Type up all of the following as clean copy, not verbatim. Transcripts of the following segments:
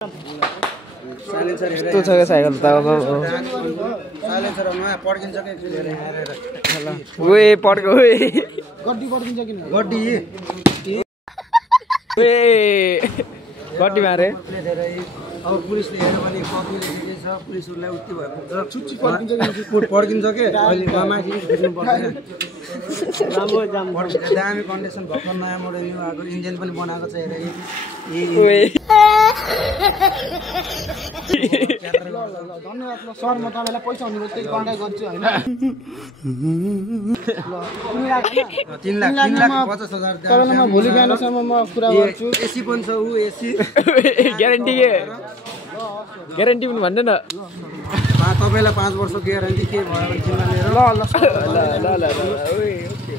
silencer यस्तो छ cycle त साइलेन्सर नयाँ पड्किन्छ के एकचोटि हेरेर ओए पड्को ओए गड्डी पड्किन्छ किन गड्डी ओए गड्डी मारे धेरै अब पुलिसले हेर्यो भने कपी लेखेकै छ पुलिसहरुलाई उति भए पुग्छ छुच्ची पड्किन्छ कि पड्किन्छ के अहिले माथि भेट्नु पर्दैन राम्रो जाम पड्किन्छ दामी कन्डिसन भर्खर नयाँ मोडल न्यू आएको इन्जिन पनि बनाएको छ हेरे ओए धन्यवाद ल सर म तपाईलाई पैसा हुनु त्यही कन्ट्याक्ट गर्छु हैन 3 लाख 50,000 तपाईलाई म भोलि बिहानसम्म म कुरा गर्छु एसी पनि छ उ एसी ग्यारेन्टी के ग्यारेन्टी पनि भन्दैन न तपाईलाई 5 वर्ष ग्यारेन्टी के भयो भने चिन्ता लिएर ल ओए ओके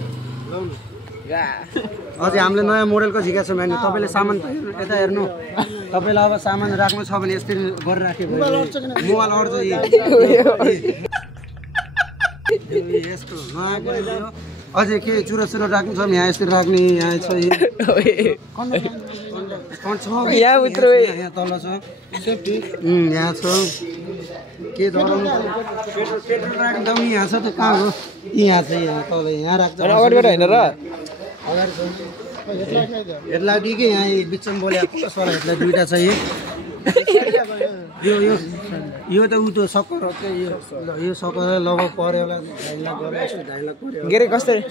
अझै हामीले नयाँ मोडलको झिका छ म्यानु तपाईले सामान यता हेर्नु तपाईलाई अब सामान राख्नु छ भने यसरी गरेर राखे भयो मोबाइल अड्छ यस्तो नयाँ मोडल हो अझै के चुरा राख्नु छ भने यहाँ यसरी राख्ने यहाँ छ यहाँ उत्रु यहाँ तल छ सेफ्टी यहाँ छ के धराउनु पेट्रोल राख्नु त यहाँ छ त कहाँ हो यहाँ छ यहाँ तल यहाँ राख्छ अगाडिबाट हैन र अगाडि छ हेडलाइट कि यहाँ बिचमा बोलेको सर हेडलाइट दुईटा छ यो त उतो सक्कर हो के यो सक्कर लगभग पर्यो होला 2.5 लाख गरेर यस्तो 2.5 लाख पर्यो गेरे कसरी